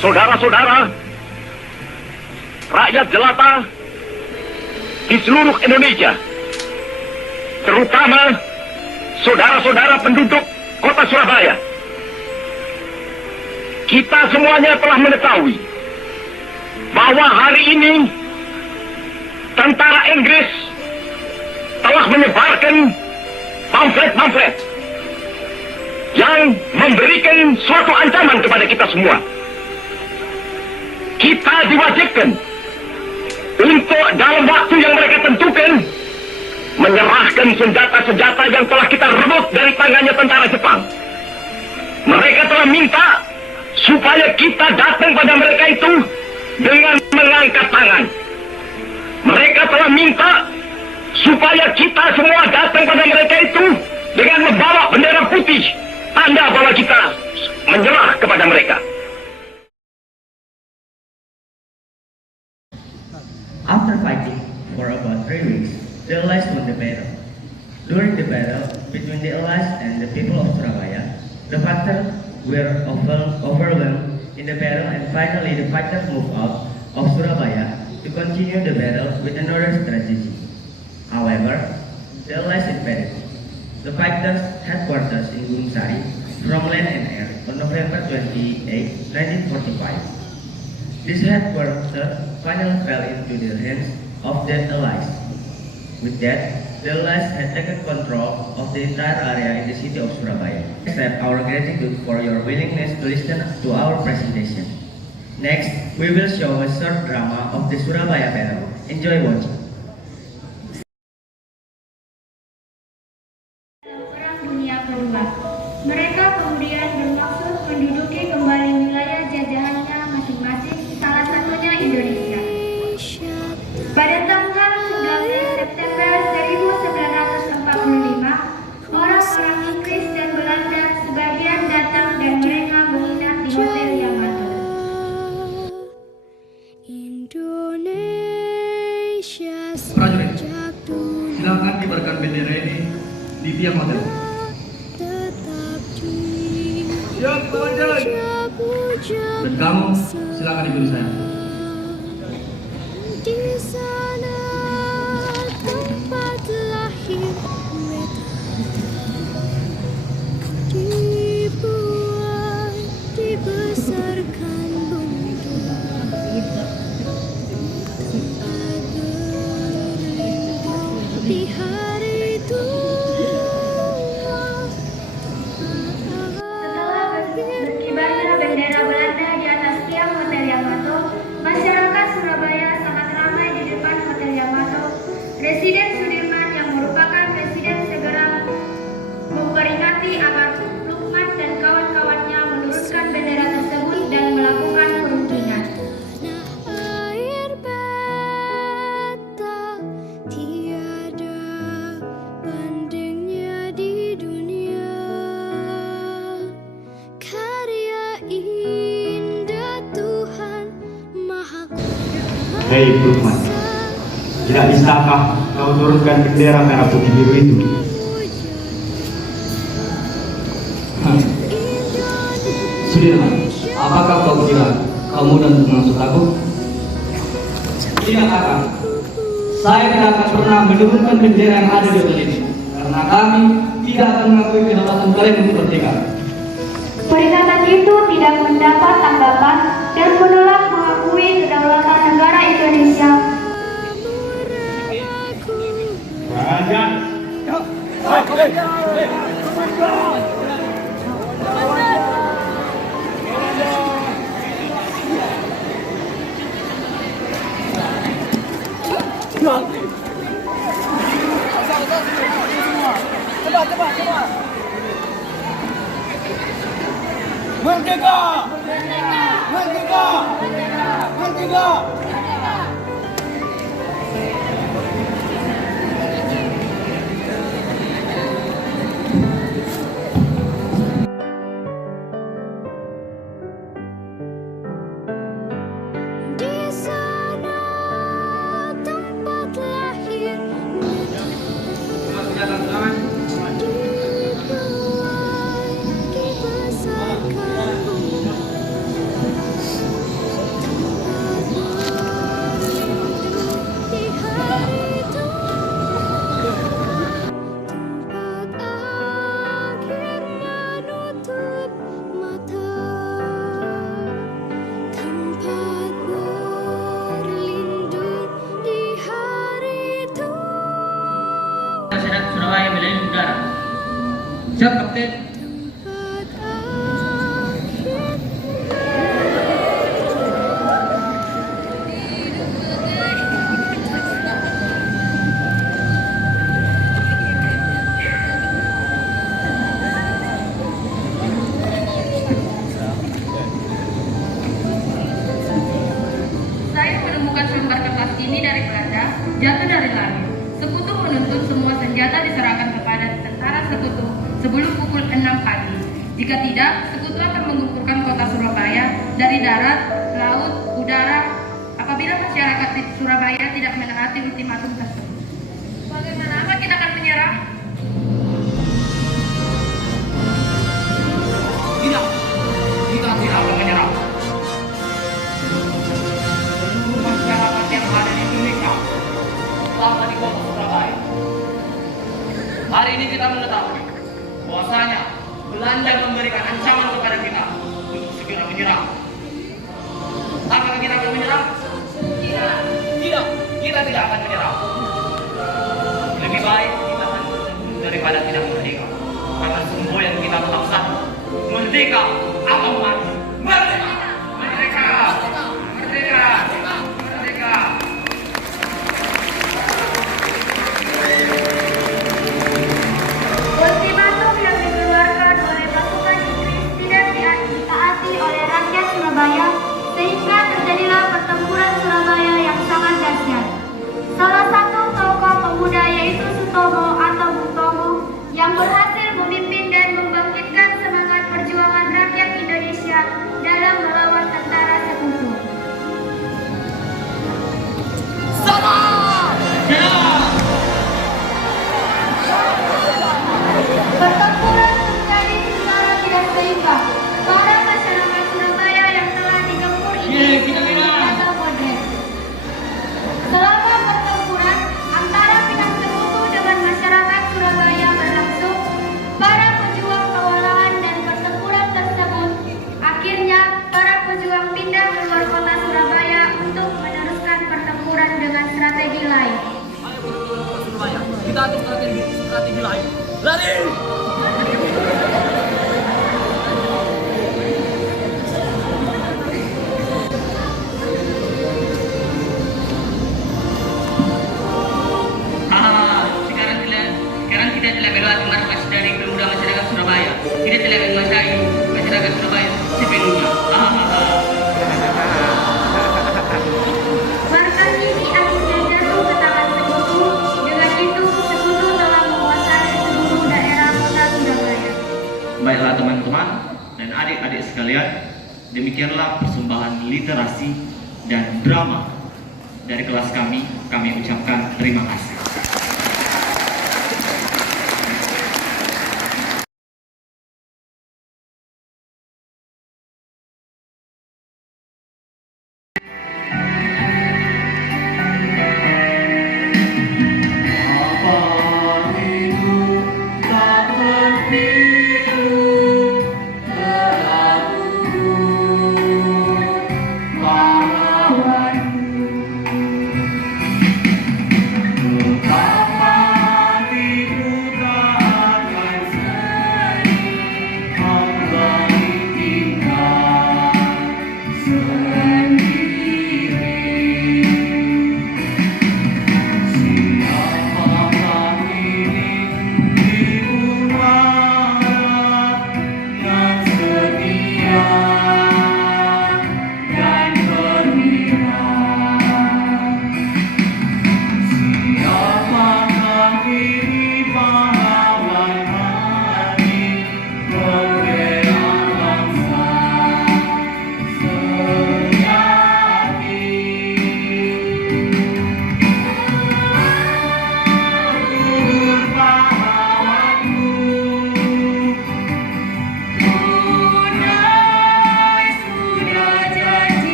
saudara-saudara, rakyat jelata di seluruh Indonesia, terutama saudara-saudara penduduk kota Surabaya. Kita semuanya telah mengetahui bahwa hari ini tentara Inggris telah menyebarkan pamflet-pamflet yang memberikan suatu ancaman kepada kita semua. Kita diwajibkan untuk dalam waktu yang mereka tentukan menyerahkan senjata-senjata yang telah kita rebut dari tangannya tentara Jepang. Mereka telah minta supaya kita datang pada mereka itu dengan mengangkat tangan. Mereka telah minta supaya kita semua datang pada mereka itu dengan membawa bendera putih, tanda bahwa kita menyerah kepada mereka. After fighting for about 3 weeks, the Allies won the battle. During the battle between the Allies and the people of Surabaya, the fighters were overwhelmed in the battle, and finally the fighters moved out of Surabaya to continue the battle with another strategy. However, the Allies invaded the fighters' headquarters in Gunung Sari from land and air on November 28, 1945. This headquarters finally fell into the hands of the Allies. With that, the Allies had taken control of the entire area in the city of Surabaya. Accept our gratitude for your willingness to listen to our presentation. Next, we will show a short drama of the Surabaya battle. Enjoy watching. Perang Dunia Kedua. Mereka kemudian bermaksud menduduki kembali wilayah jajahannya masing-masing, salah satunya Indonesia. Pada tanggal 19 September 1945, orang-orang Inggris dan Belanda sebagian datang dan mereka menginap di Hotel Yamato. Prajurit, silakan kibarkan bendera ini di tiang hotel. Siap, komandan. Dan kamu silakan ikuti saya. Berkibarnya bendera Belanda di atas tiang Hotel Yamato, masyarakat Surabaya sangat ramai di depan Hotel Yamato. Presiden Sudirman yang merupakan presiden segera memperingati agar Lukman dan kawan-kawannya menurunkan bendera tersebut dan melakukan perundingan. Hei Lukman, tidak bisakah kau turunkan bendera merah putih biru itu? Sudirman, apakah kau kira kau mudah untuk masuk aku? Tidak kakak, saya tidak akan pernah menurunkan bendera yang ada di hotel ini, karena kami tidak akan mengakui kedaulatan kalian untuk merdeka. Peringatan itu tidak mendapat tanggapan dan menolak mengakui kedaulatan negara Indonesia. Raja, Coba. Merdeka! Merdeka! Merdeka! sebelum pukul 6 pagi. Jika tidak, Sekutu akan mengumpulkan kota Surabaya dari darat, laut, udara apabila masyarakat di Surabaya tidak menaati ultimatum tersebut. Bagaimana kita akan menyerah? Tidak, kita tidak akan menyerah. Seluruh masyarakat yang ada di Indonesia selama di kota Surabaya. Hari ini kita mengetahui bahwasanya Belanda memberikan ancaman kepada kita untuk segera menyerang. Apakah kita akan menyerang? Tidak, kita tidak akan menyerang. Lebih baik kita hancur daripada tidak merdeka. Karena simbol yang kita tetap satu, merdeka atau mati. Merdeka! Merdeka! Merdeka! Merdeka! Ultimatum yang dikeluarkan oleh pasukan Inggris tidak ditaati oleh rakyat Surabaya, sehingga terjadilah pertempuran Surabaya yang sangat dahsyat. Salah satu tokoh pemuda yaitu Sutomo atau Bung Tomo yang berhasil memimpin dan membangkitkan semangat perjuangan rakyat Indonesia dalam melawan tentara Sekutu. Pertempuran terjadi secara tidak seimbang. Para masyarakat Surabaya yang telah digempur ini atau modern. Selama pertempuran antara pihak Sekutu dengan masyarakat Surabaya berlangsung, para pejuang kewalahan dan pertempuran tersebut akhirnya para pejuang pindah keluar kota Surabaya untuk meneruskan pertempuran dengan strategi lain. Surabaya, kita atur strategi lain. Lari! Sekarang kita telah melewati markas dari pemuda masyarakat Surabaya. Kita telah menguasai masyarakat Surabaya sepenuhnya. Markas ini akhirnya jatuh ke tangan Sekutu. Dengan itu, Sekutu telah menguasai seluruh daerah kota Surabaya. Baiklah teman-teman dan adik-adik sekalian, demikianlah persembahan literasi dan drama dari kelas kami ucapkan terima kasih.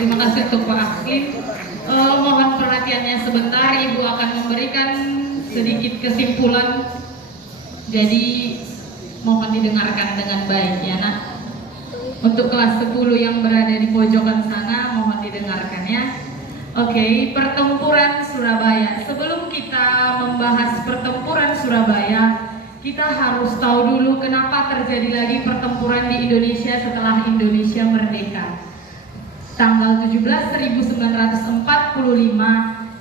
Terima kasih untuk Pak Aklin. Mohon perhatiannya sebentar, Ibu akan memberikan sedikit kesimpulan. Jadi mohon didengarkan dengan baik ya nak. Untuk kelas 10 yang berada di pojokan sana, mohon didengarkan ya. Oke, pertempuran Surabaya. Sebelum kita membahas pertempuran Surabaya, kita harus tahu dulu kenapa terjadi lagi pertempuran di Indonesia setelah Indonesia merdeka. Tanggal 17 1945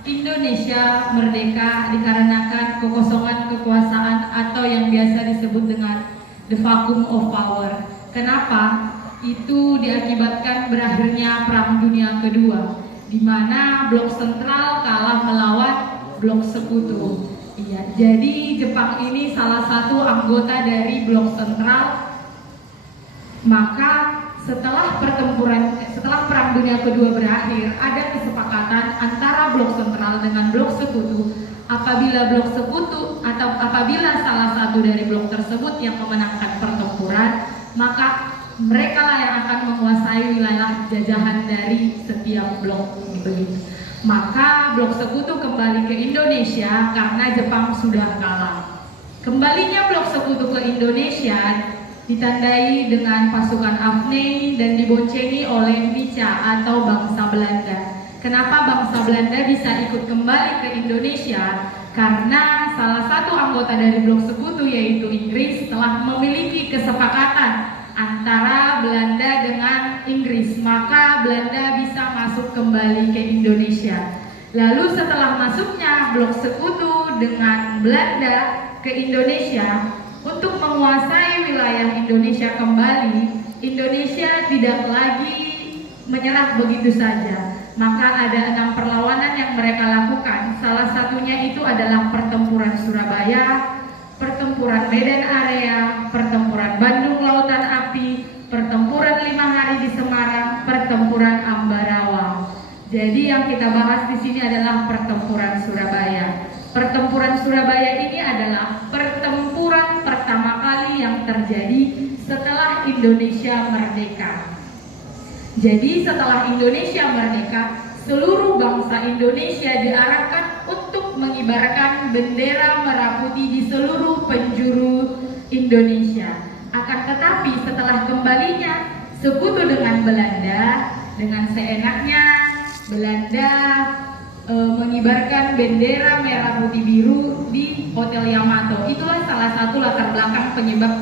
Indonesia merdeka dikarenakan kekosongan kekuasaan atau yang biasa disebut dengan the vacuum of power. Kenapa? Itu diakibatkan berakhirnya Perang Dunia Kedua, di mana blok sentral kalah melawan blok sekutu. Iya, jadi Jepang ini salah satu anggota dari blok sentral. Maka setelah Perang Dunia Kedua berakhir, ada kesepakatan antara blok sentral dengan blok sekutu. Apabila blok sekutu atau apabila salah satu dari blok tersebut yang memenangkan pertempuran, maka mereka lah yang akan menguasai wilayah jajahan dari setiap blok begitu. Maka blok sekutu kembali ke Indonesia karena Jepang sudah kalah. Kembalinya blok sekutu ke Indonesia ditandai dengan pasukan Afne dan diboncengi oleh Mica atau bangsa Belanda. Kenapa bangsa Belanda bisa ikut kembali ke Indonesia? Karena salah satu anggota dari blok sekutu yaitu Inggris telah memiliki kesepakatan antara Belanda dengan Inggris, maka Belanda bisa masuk kembali ke Indonesia. Lalu setelah masuknya blok sekutu dengan Belanda ke Indonesia, untuk menguasai wilayah Indonesia kembali, Indonesia tidak lagi menyerah begitu saja. Maka ada 6 perlawanan yang mereka lakukan. Salah satunya itu adalah pertempuran Surabaya, pertempuran Medan Area, pertempuran Bandung Lautan Api, pertempuran 5 hari di Semarang, pertempuran Ambarawa. Jadi yang kita bahas di sini adalah pertempuran Surabaya. Pertempuran Surabaya ini adalah pertempuran pertama kali yang terjadi setelah Indonesia merdeka. Jadi setelah Indonesia merdeka, seluruh bangsa Indonesia diarahkan untuk mengibarkan bendera merah putih di seluruh penjuru Indonesia. Akan tetapi setelah kembalinya sekutu dengan Belanda, dengan seenaknya Belanda mengibarkan bendera merah putih biru di Hotel Yamato. Itulah salah satu latar belakang penyebab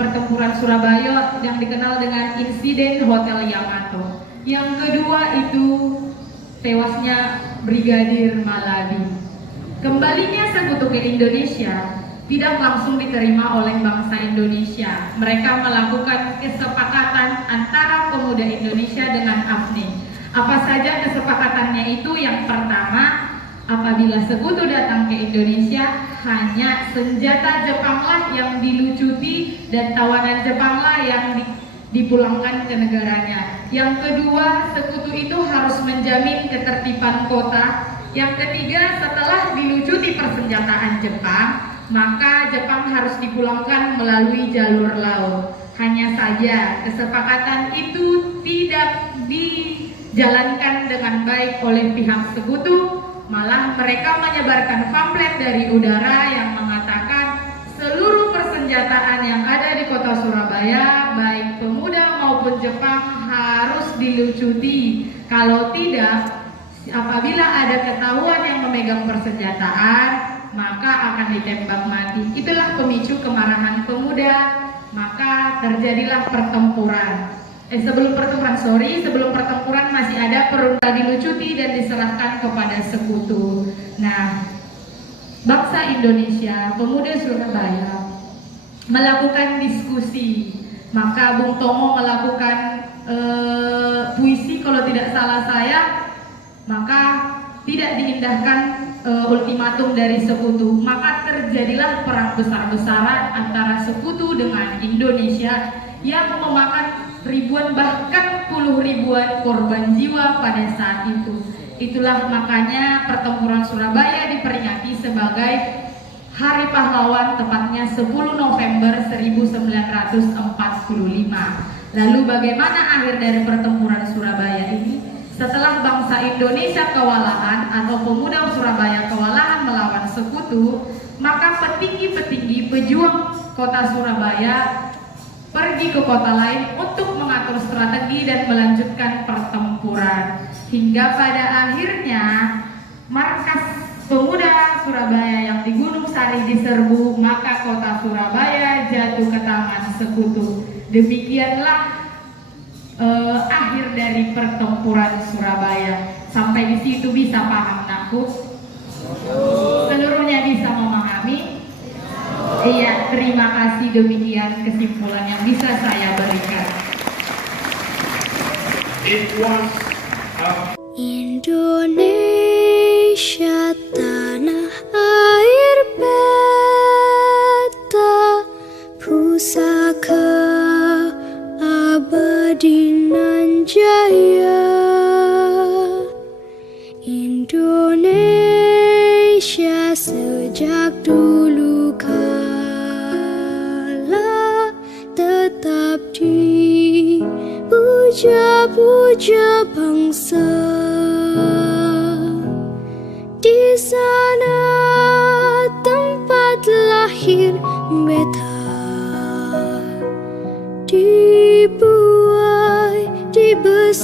pertempuran Surabaya yang dikenal dengan insiden Hotel Yamato. Yang kedua itu tewasnya Brigadir Malabi. Kembalinya sekutu ke Indonesia tidak langsung diterima oleh bangsa Indonesia. Mereka melakukan kesepakatan antara pemuda Indonesia dengan Afne. Apa saja kesepakatannya itu? Yang pertama, apabila sekutu datang ke Indonesia, hanya senjata Jepanglah yang dilucuti dan tawanan Jepanglah yang dipulangkan ke negaranya. Yang kedua, sekutu itu harus menjamin ketertiban kota. Yang ketiga, setelah dilucuti persenjataan Jepang, maka Jepang harus dipulangkan melalui jalur laut. Hanya saja kesepakatan itu tidak dijalankan dengan baik oleh pihak sekutu. Malah mereka menyebarkan pamflet dari udara yang mengatakan seluruh persenjataan yang ada di kota Surabaya, baik pemuda maupun Jepang, harus dilucuti. Kalau tidak, apabila ada ketahuan yang memegang persenjataan, maka akan ditembak mati. Itulah pemicu kemarahan pemuda, maka terjadilah pertempuran. Sebelum pertempuran masih ada perunda dilucuti dan diserahkan kepada sekutu. Nah, bangsa Indonesia, pemuda Surabaya melakukan diskusi. Maka Bung Tomo melakukan puisi, kalau tidak salah saya, maka tidak diindahkan ultimatum dari sekutu. Maka terjadilah perang besar-besaran antara sekutu dengan Indonesia yang memakan ribuan bahkan puluh ribuan korban jiwa pada saat itu. Itulah makanya pertempuran Surabaya diperingati sebagai Hari Pahlawan, tepatnya 10 November 1945. Lalu bagaimana akhir dari pertempuran Surabaya ini? Setelah bangsa Indonesia kewalahan atau pemuda Surabaya kewalahan melawan sekutu, maka petinggi-petinggi pejuang kota Surabaya pergi ke kota lain untuk mengatakan mengatur strategi dan melanjutkan pertempuran. Hingga pada akhirnya markas pemuda Surabaya yang di Gunung Sari diserbu, maka kota Surabaya jatuh ke tangan sekutu. Demikianlah akhir dari pertempuran Surabaya. Sampai di situ bisa paham nakut? Seluruhnya bisa memahami? Iya, terima kasih. Demikian kesimpulan yang bisa saya berikan. Indonesia tanah air beta, pusaka abadi nan jaya. Indonesia sejak dulu kala tetap dipuja-puja bangsa. Di sana tempat lahir beta, dibuai, dibesarkan.